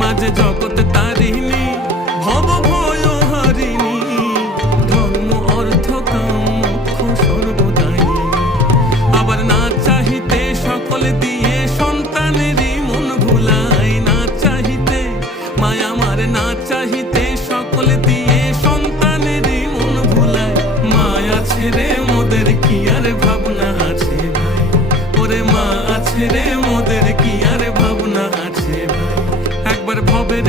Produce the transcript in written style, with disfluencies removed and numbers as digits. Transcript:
মাঝে জগৎ তারিণী, ভব ভয় হারিণী, ধর্ম অর্থ কাম মোক্ষ সর্বদায়িনী। আবার না চাহিতে সকল দিয়ে সন্তানেরই মন ভুলাই, না চাহিতে মায়া আমার, না চাহিতে সকল দিয়ে সন্তানেরই মন ভুলায়। মায়া ছেড়ে মোদের কি আর ভাবনা আছে ভাই, ওরে মা আছে রে মোদের কি আর ভাবনা আছে ভাই। একবার ভবের